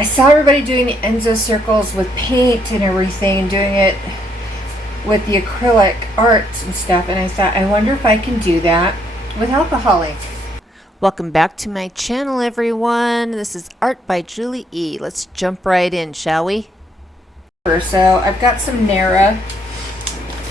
I saw everybody doing the Enso circles with paint and everything, and doing it with the acrylic arts and stuff, and I thought, I wonder if I can do that with alcohol ink. Welcome back to my channel, everyone. This is Art by Julie E. Let's jump right in, shall we? So I've got some Nara.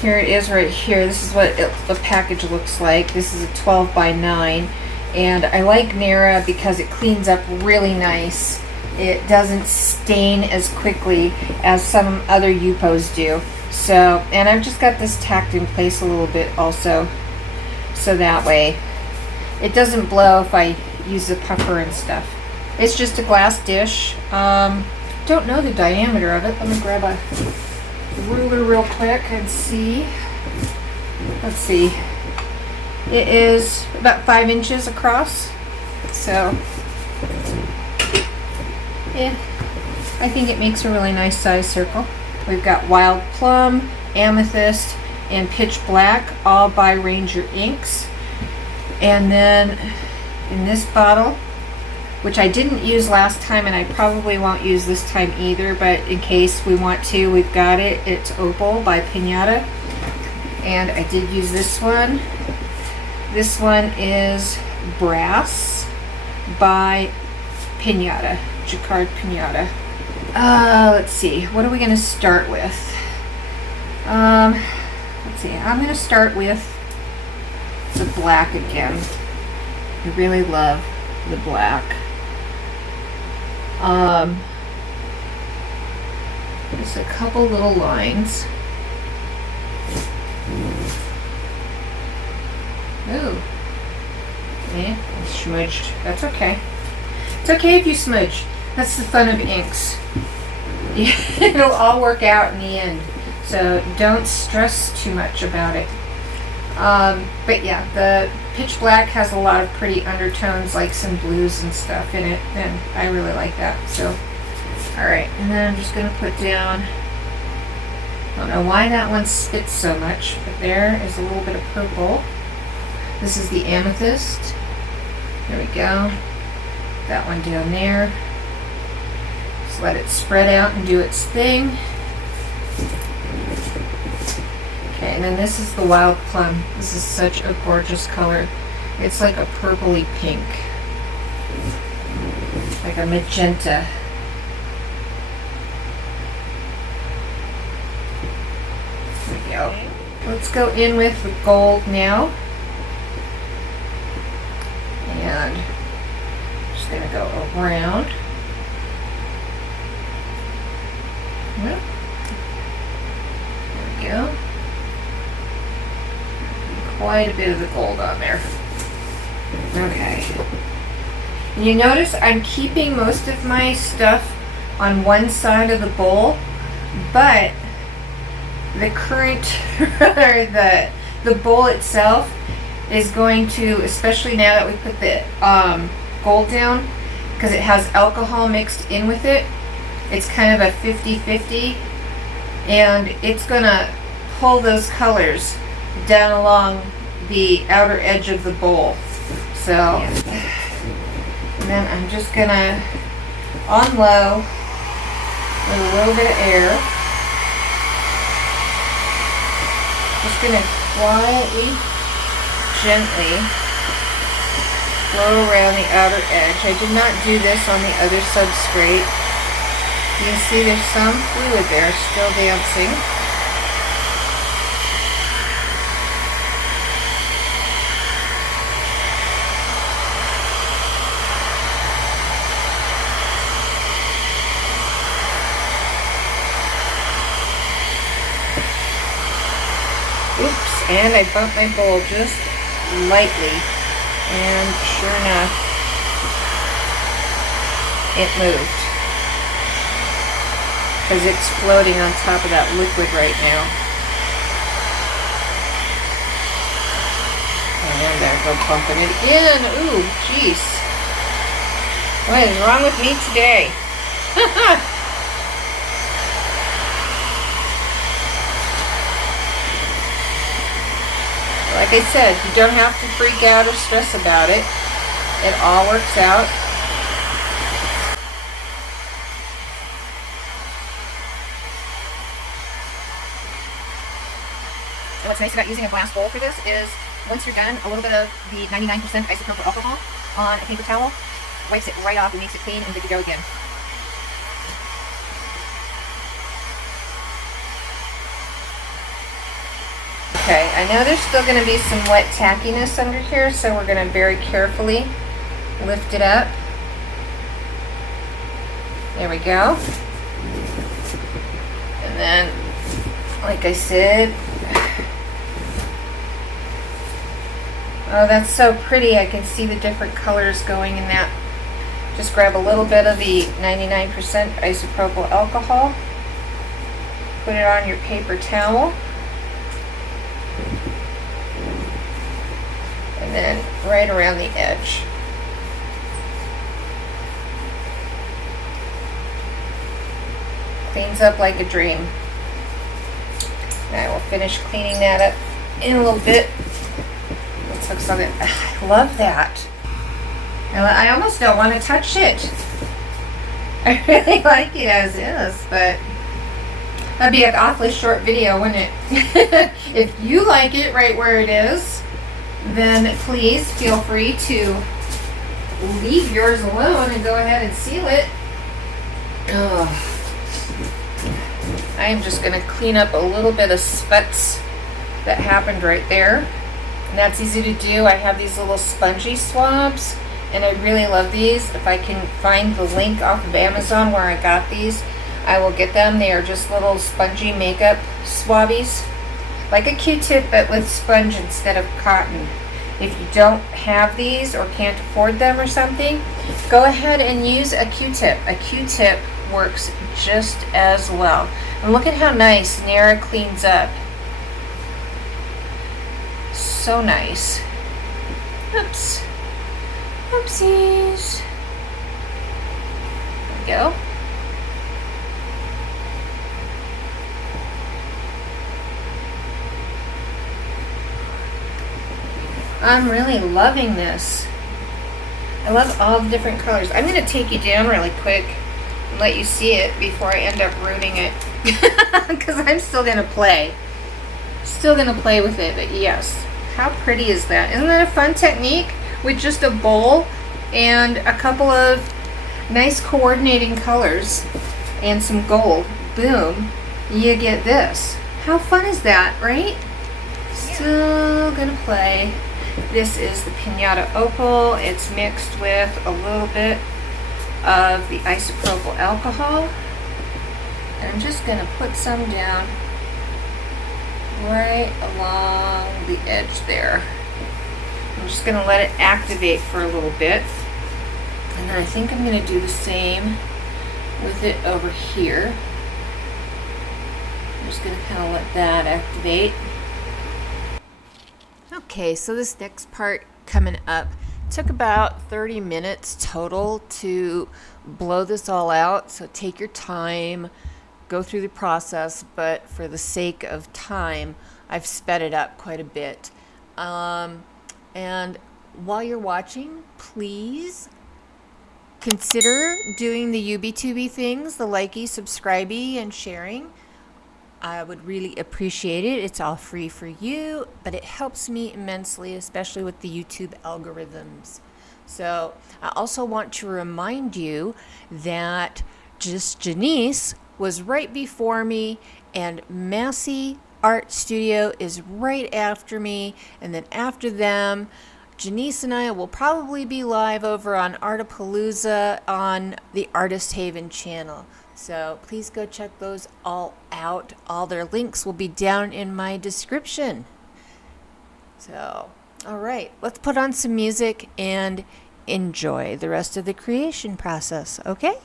Here it is right here. This is what the package looks like. This is a 12 by 9, and I like Nara because it cleans up really nice. It doesn't stain as quickly as some other Yupos do. So, and I've just got this tacked in place a little bit also, so that way it doesn't blow if I use the puffer and stuff. It's just a glass dish. Don't know the diameter of it. Let me grab a ruler real quick and see. Let's see. It is about 5 inches across. So, yeah, I think it makes a really nice size circle. We've got Wild Plum, Amethyst, and Pitch Black, all by Ranger Inks. And then in this bottle, which I didn't use last time and I probably won't use this time either, but in case we want to, we've got it. It's Opal by Pinata. And I did use this one. This one is Brass by Pinata, Jacquard Pinata. Let's see, what are we going to start with? Let's see, I'm going to start with the black again. I really love the black. Just a couple little lines. Ooh. Yeah, smudged. That's okay. It's okay if you smudge. That's the fun of inks. It'll all work out in the end. So don't stress too much about it. But yeah, the Pitch Black has a lot of pretty undertones, like some blues and stuff in it, and I really like that. So, alright, and then I'm just going to put down, I don't know why that one spits so much, but there is a little bit of purple. This is the Amethyst. There we go. That one down there. Just let it spread out and do its thing. Okay, and then this is the Wild Plum. This is such a gorgeous color. It's like a purpley pink. Like a magenta. There we go. Let's go in with the gold now. And I'm just going to go around. Yep. There we go. Quite a bit of the gold on there. Okay. And you notice I'm keeping most of my stuff on one side of the bowl, but the current, or the bowl itself is going to, especially now that we put the gold down, because it has alcohol mixed in with it, it's kind of a 50-50, and it's going to pull those colors down along the outer edge of the bowl. So, and then I'm just gonna, on low, with a little bit of air, just gonna quietly, gently blow around the outer edge. I did not do this on the other substrate. You can see there's some fluid there still dancing. Oops, and I bumped my bowl just lightly, and sure enough, it moved. Because it's floating on top of that liquid right now. And there, go bumping it again. Ooh, jeez. What is wrong with me today? Like I said, you don't have to freak out or stress about it. It all works out. what's nice about using a glass bowl for this is once you're done, a little bit of the 99% isopropyl alcohol on a paper towel wipes it right off and makes it clean and good to go again. Okay, I know there's still going to be some wet tackiness under here, so we're going to very carefully lift it up. There we go. And then, like I said, oh, that's so pretty. I can see the different colors going in that. Just grab a little bit of the 99% isopropyl alcohol, put it on your paper towel, and then right around the edge. Cleans up like a dream. And I will finish cleaning that up in a little bit. Let's look something. I love that. I almost don't want to touch it. I really like it as is, but that'd be an awfully short video, wouldn't it? If you like it right where it is, then please feel free to leave yours alone and go ahead and seal it. Oh. I am just going to clean up a little bit of sputs that happened right there. And that's easy to do. I have these little spongy swabs, and I really love these. If I can find the link off of Amazon where I got these, I will get them. They are just little spongy makeup swabbies, like a Q-tip but with sponge instead of cotton. If you don't have these or can't afford them or something, go ahead and use a Q-tip. A Q-tip works just as well. And look at how nice Nara cleans up. So nice. Oops. Oopsies. There we go. I'm really loving this. I love all the different colors. I'm going to take you down really quick and let you see it before I end up ruining it. Because I'm still going to play. Still going to play with it, but yes. How pretty is that? Isn't that a fun technique? With just a bowl and a couple of nice coordinating colors and some gold. Boom. You get this. How fun is that, right? Still going to play. This is the Pinata Opal. It's mixed with a little bit of the isopropyl alcohol. And I'm just going to put some down right along the edge there. I'm just going to let it activate for a little bit. And then I think I'm going to do the same with it over here. I'm just going to kind of let that activate. Okay, so this next part coming up took about 30 minutes total to blow this all out. So take your time, go through the process, but for the sake of time, I've sped it up quite a bit. And while you're watching, please consider doing the UBTuby things, the likey, subscribey, and sharing. I would really appreciate it. It's all free for you, but it helps me immensely, especially with the YouTube algorithms. So I also want to remind you that just Janice was right before me, and Massey Art Studio is right after me, and then after them, Janice and I will probably be live over on ARTAPALOOZA on the Artist Haven channel. So please go check those all out. All their links will be down in my description. So, all right, let's put on some music and enjoy the rest of the creation process, okay?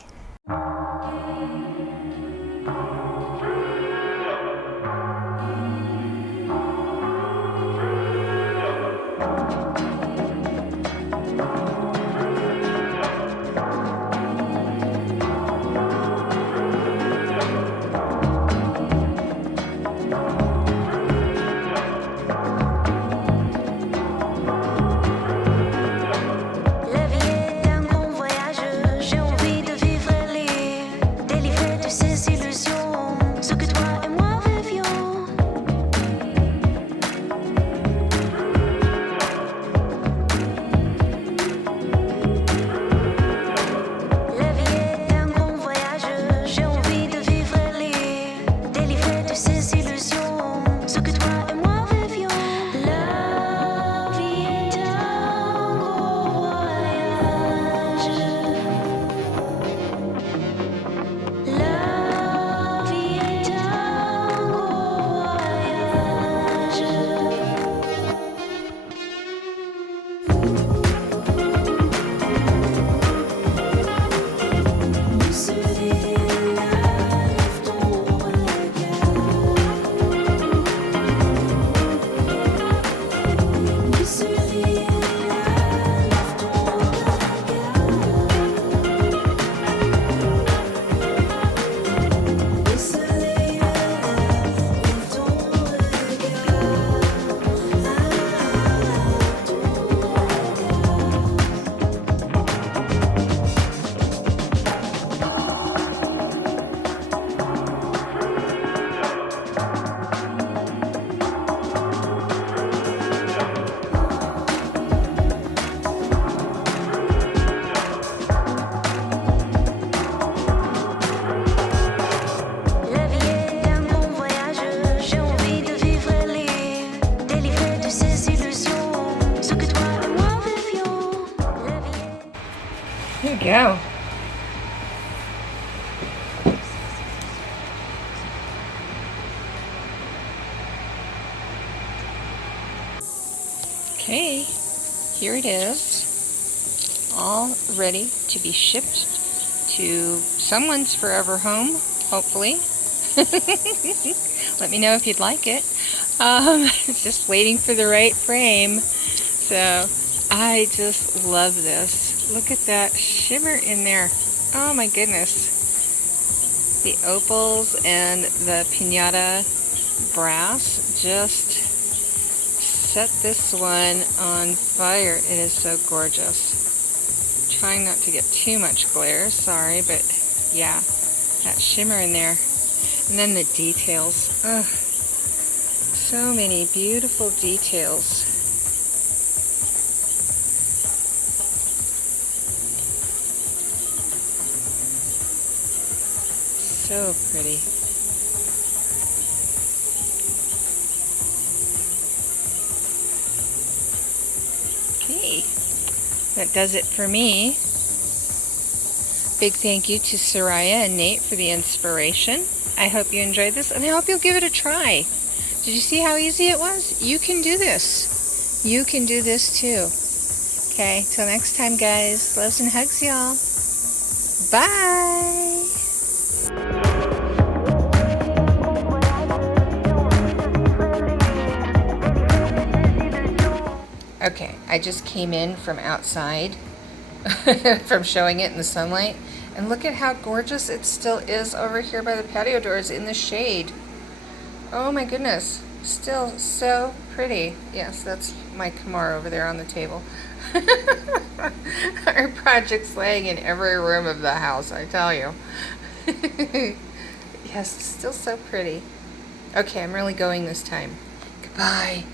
La vie est un grand voyage, j'ai envie de vivre libre. go. Okay, here it is, all ready to be shipped to someone's forever home, hopefully. Let me know if you'd like it. It's just waiting for the right frame. So I just love this. Look at that shimmer in there. Oh my goodness. The opals and the piñata brass just set this one on fire. It is so gorgeous. Trying not to get too much glare, sorry, but yeah, that shimmer in there. And then the details. Ugh, so many beautiful details. So pretty. Okay, that does it for me. Big thank you to Soraya and Nate for the inspiration. I hope you enjoyed this, and I hope you'll give it a try. Did you see how easy it was? You can do this. You can do this too. Okay, till next time, guys. Loves and hugs, y'all. Bye. Okay, I just came in from outside from showing it in the sunlight, and look at how gorgeous it still is over here by the patio doors in the shade. Oh my goodness, still so pretty. Yes, that's my Kamar over there on the table. Our project's laying in every room of the house, I tell you. Yes, still so pretty. Okay, I'm really going this time. Goodbye.